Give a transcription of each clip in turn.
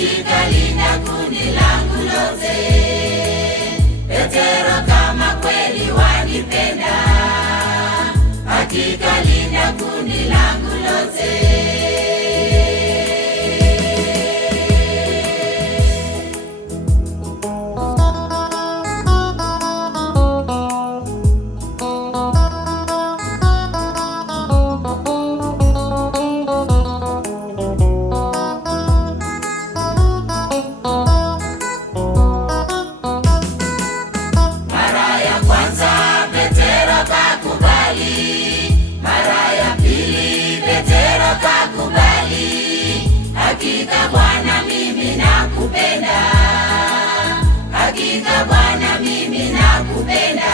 hakika linda kundi langu lote. Petero, kama kweli wanipenda, hakika linda kundi langu lote. Mara ya pili Petero kakubali, hakika Bwana mimi nakupenda, hakika Bwana mimi nakupenda.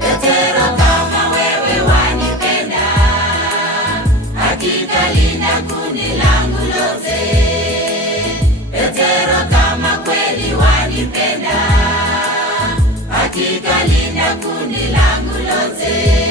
Petero, kama wewe wanipenda, hakika linda kundi langu lote. Petero, kama kweli wanipenda, hakika linda kundi langu lote.